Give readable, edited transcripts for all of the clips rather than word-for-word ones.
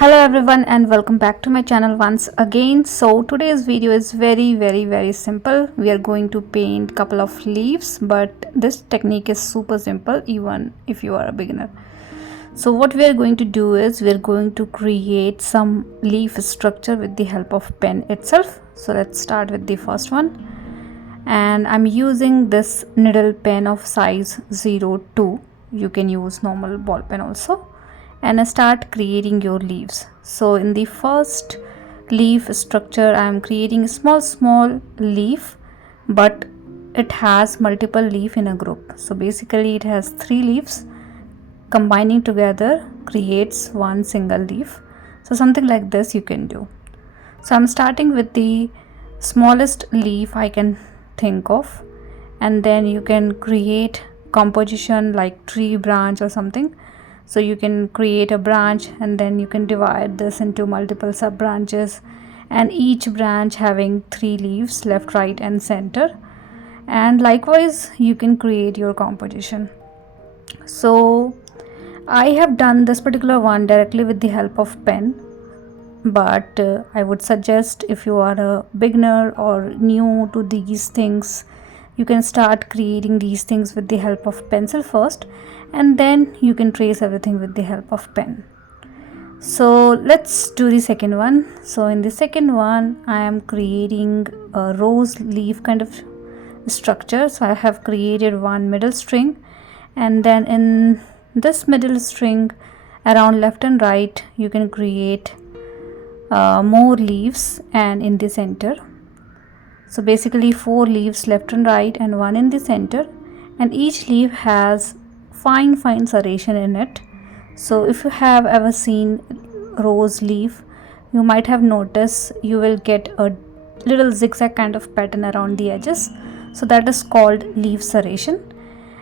Hello everyone and welcome back to my channel once again. So today's video is very simple. We are going to paint couple of leaves, but this technique is super simple even if you are a beginner. So what we are going to do is we are going to create some leaf structure with the help of pen itself. So let's start with the first one, and I'm using this needle pen of size 02. You can use normal ball pen also, and start creating your leaves. So in the first leaf structure I am creating a small leaf, but it has multiple leaf in a group. So basically it has 3 leaves combining together creates one single leaf. So something like this you can do. So I'm starting with the smallest leaf I can think of, and then you can create composition like tree branch or something. So you can create a branch and then you can divide this into multiple sub branches, and each branch having 3 leaves, left, right and center. And likewise you can create your composition. So I have done this particular one directly with the help of pen, but I would suggest if you are a beginner or new to these things, you can start creating these things with the help of pencil first, and then you can trace everything with the help of pen. So let's do the second one. So in the second one I am creating a rose leaf kind of structure. So I have created one middle string, and then in this middle string around left and right you can create more leaves, and in the center. So basically 4 leaves left and right and one in the center, and each leaf has fine serration in it. So if you have ever seen rose leaf, you might have noticed you will get a little zigzag kind of pattern around the edges. So that is called leaf serration.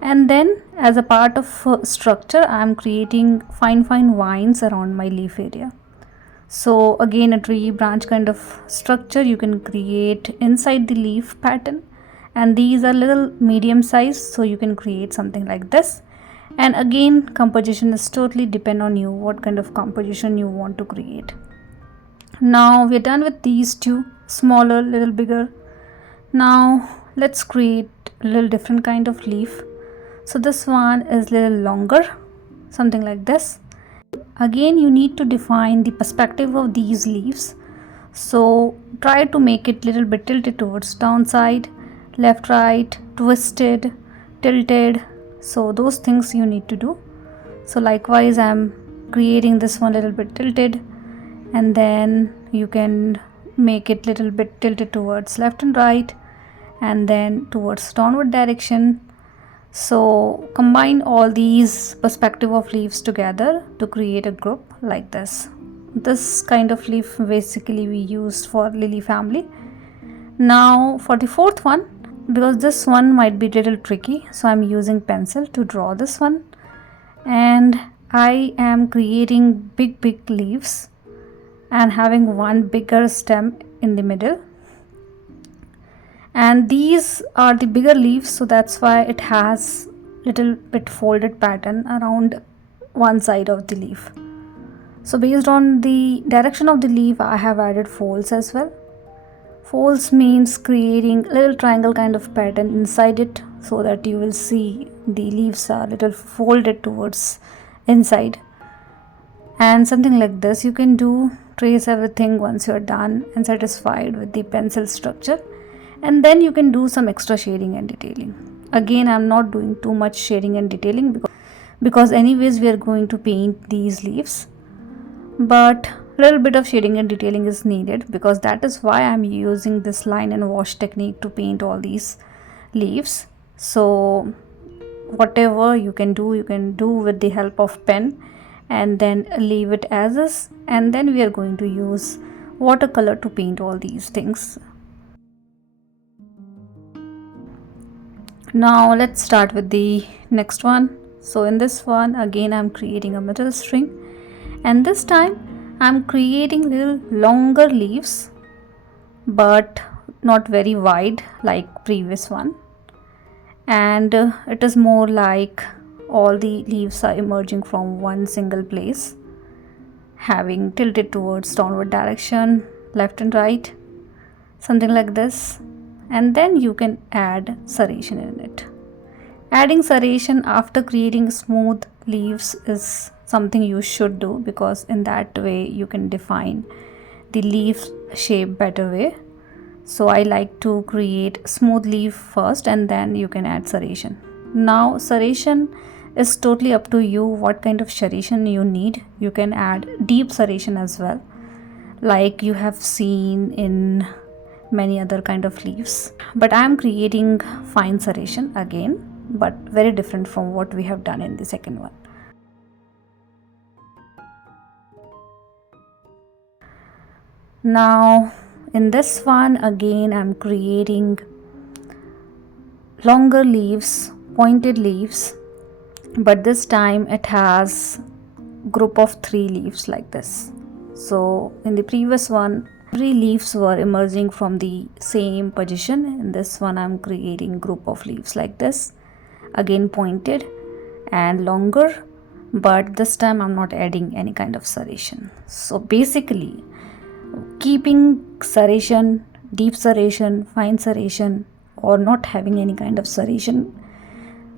And then as a part of structure I am creating fine vines around my leaf area. So again a tree branch kind of structure you can create inside the leaf pattern, and these are little medium size, so you can create something like this. And again composition is totally depend on you, what kind of composition you want to create. Now we're done with these two, smaller, little bigger. Now let's create a little different kind of leaf. So this one is little longer, something like this. Again you need to define the perspective of these leaves. So try to make it little bit tilted towards downside, left, right, twisted, tilted. So those things you need to do. So likewise I am creating this one little bit tilted, and then you can make it little bit tilted towards left and right, and then towards downward direction. So combine all these perspective of leaves together to create a group like this. This kind of leaf basically we use for lily family. Now for the fourth one, because this one might be a little tricky, so I'm using pencil to draw this one, and I am creating big leaves and having one bigger stem in the middle. And these are the bigger leaves, so that's why it has little bit folded pattern around one side of the leaf. So based on the direction of the leaf I have added folds as well. Folds means creating little triangle kind of pattern inside it, so that you will see the leaves are little folded towards inside. And something like this you can do, trace everything once you're done and satisfied with the pencil structure. And then you can do some extra shading and detailing. Again I'm not doing too much shading and detailing because anyways we are going to paint these leaves, but a little bit of shading and detailing is needed, because that is why I'm using this line and wash technique to paint all these leaves. So whatever you can do with the help of pen, and then leave it as is, and then we are going to use watercolor to paint all these things. Now let's start with the next one. So in this one again I'm creating a middle string, and this time I'm creating little longer leaves, but not very wide like previous one, and it is more like all the leaves are emerging from one single place, having tilted towards downward direction, left and right, something like this. And then you can add serration in it. Adding serration after creating smooth leaves is something you should do, because in that way you can define the leaf shape better way. So I like to create smooth leaf first and then you can add serration. Now serration is totally up to you what kind of serration you need. You can add deep serration as well, like you have seen in many other kind of leaves, but I am creating fine serration again, but very different from what we have done in the second one. Now in this one again I'm creating longer leaves, pointed leaves, but this time it has group of 3 leaves like this. So in the previous one 3 leaves were emerging from the same position. In this one I'm creating group of leaves like this, again pointed and longer, but this time I'm not adding any kind of serration. So basically keeping serration, deep serration, fine serration, or not having any kind of serration,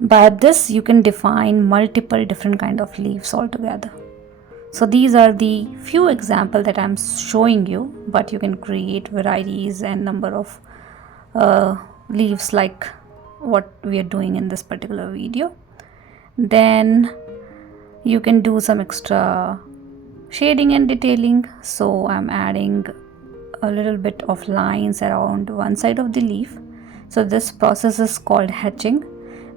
by this you can define multiple different kind of leaves altogether. So these are the few examples that I'm showing you, but you can create varieties and number of leaves like what we are doing in this particular video. Then you can do some extra shading and detailing. So I'm adding a little bit of lines around one side of the leaf. So this process is called hatching,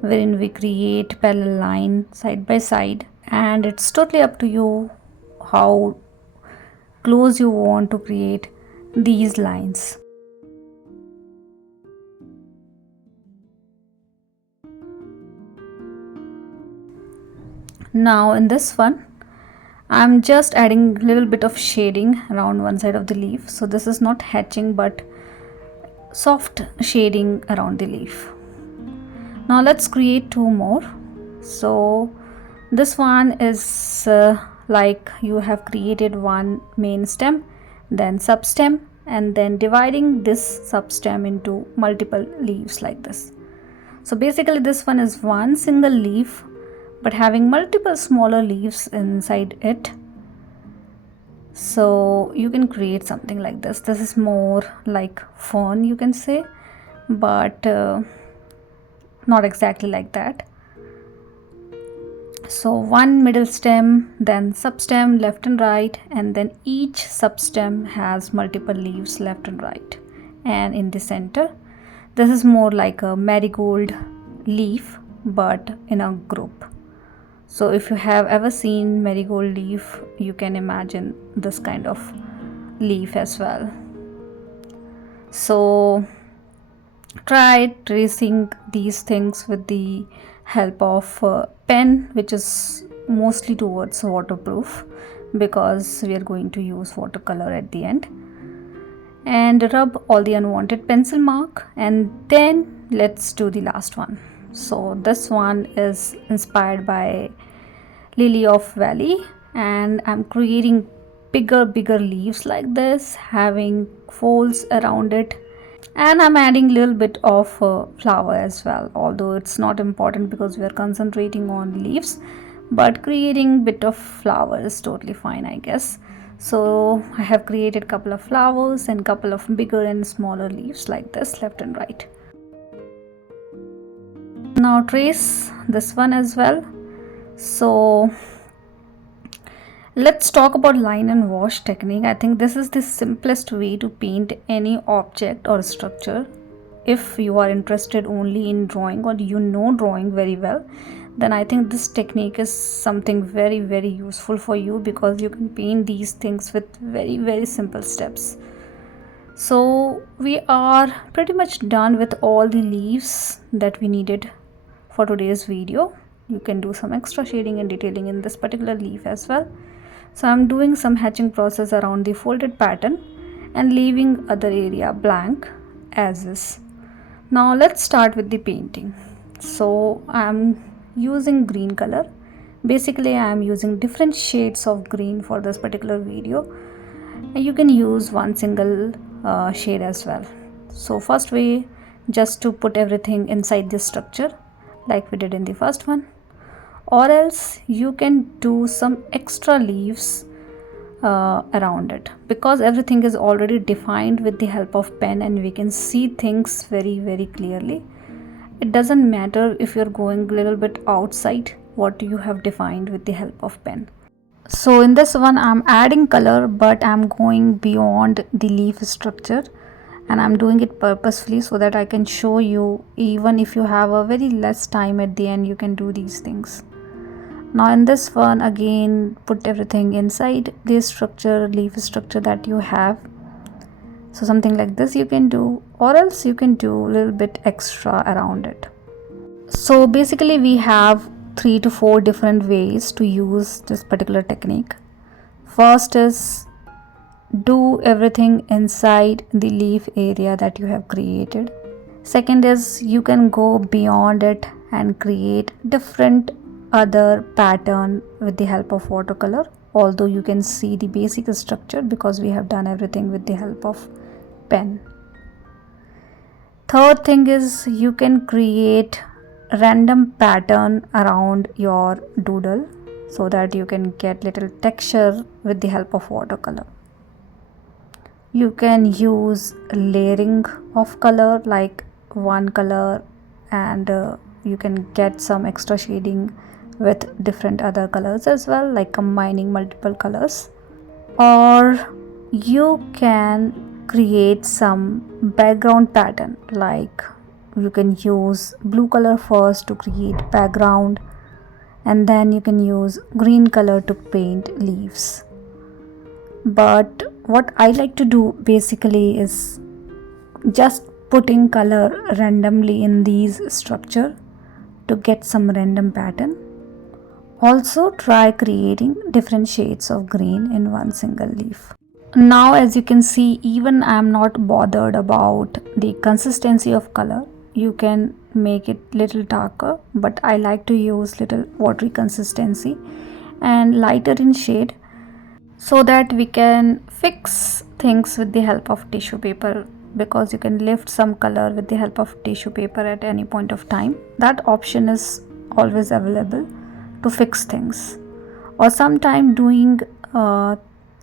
wherein we create parallel line side by side, and it's totally up to you how close you want to create these lines. Now in this one I'm just adding a little bit of shading around one side of the leaf. So this is not hatching but soft shading around the leaf. Now let's create 2 more. So this one is like you have created one main stem, then substem, and then dividing this substem into multiple leaves like this. So basically this one is one single leaf but having multiple smaller leaves inside it. So you can create something like this. This is more like fern you can say, but not exactly like that. So one middle stem, then substem left and right, and then each substem has multiple leaves left and right. And in the center, this is more like a marigold leaf but in a group. So if you have ever seen marigold leaf, you can imagine this kind of leaf as well. So try tracing these things with the help of pen, which is mostly towards waterproof, because we are going to use watercolor at the end. And rub all the unwanted pencil mark, and then let's do the last one. So this one is inspired by Lily of Valley, and I'm creating bigger leaves like this, having folds around it, and I'm adding a little bit of flower as well, although it's not important because we are concentrating on leaves, but creating bit of flower is totally fine, I guess. So I have created couple of flowers and couple of bigger and smaller leaves like this left and right. Now trace this one as well. So let's talk about line and wash technique. I think this is the simplest way to paint any object or structure. If you are interested only in drawing or you know drawing very well, then I think this technique is something very useful for you, because you can paint these things with very simple steps. So we are pretty much done with all the leaves that we needed for today's video. You can do some extra shading and detailing in this particular leaf as well. So I'm doing some hatching process around the folded pattern and leaving other area blank as is. Now let's start with the painting. So I'm using green color, Basically I am using different shades of green for this particular video, and you can use one single shade as well. So first way, just to put everything inside this structure like we did in the first one, or else you can do some extra leaves around it, because everything is already defined with the help of pen and we can see things very clearly. It doesn't matter if you're going a little bit outside what you have defined with the help of pen. So in this one I'm adding color, but I'm going beyond the leaf structure, and I'm doing it purposefully so that I can show you, even if you have a very less time at the end, you can do these things. Now in this one again, put everything inside this structure, leaf structure that you have. So something like this you can do, or else you can do a little bit extra around it. So basically we have 3 to 4 different ways to use this particular technique. First is do everything inside the leaf area that you have created. Second is you can go beyond it and create different other pattern with the help of watercolor, although you can see the basic structure because we have done everything with the help of pen. Third thing is you can create random pattern around your doodle so that you can get little texture with the help of watercolor. You can use layering of color, like one color, and you can get some extra shading with different other colors as well, like combining multiple colors. Or you can create some background pattern, like you can use blue color first to create background, and then you can use green color to paint leaves. But what I like to do basically is just putting color randomly in these structure to get some random pattern. Also try creating different shades of green in one single leaf. Now as you can see, even I am not bothered about the consistency of color. You can make it little darker, but I like to use little watery consistency and lighter in shade, so that we can fix things with the help of tissue paper, because you can lift some color with the help of tissue paper at any point of time. That option is always available to fix things. Or sometime doing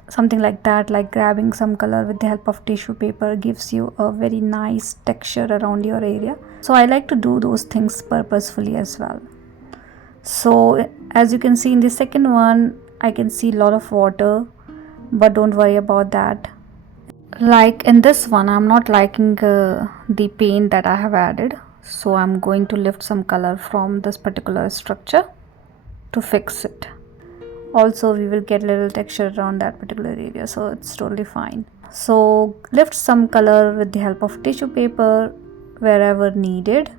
something like that, like grabbing some color with the help of tissue paper, gives you a very nice texture around your area. So I like to do those things purposefully as well. So as you can see in the second one, I can see a lot of water, but don't worry about that. Like in this one, I'm not liking the paint that I have added, so I'm going to lift some color from this particular structure to fix it. Also we will get a little texture around that particular area, so it's totally fine. So lift some color with the help of tissue paper wherever needed,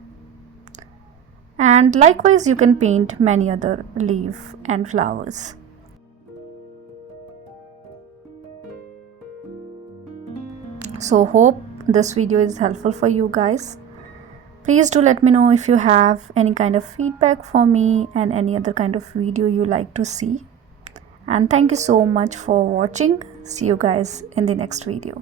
and likewise you can paint many other leaf and flowers. So hope this video is helpful for you guys. Please do let me know if you have any kind of feedback for me and any other kind of video you like to see. And thank you so much for watching. See you guys in the next video.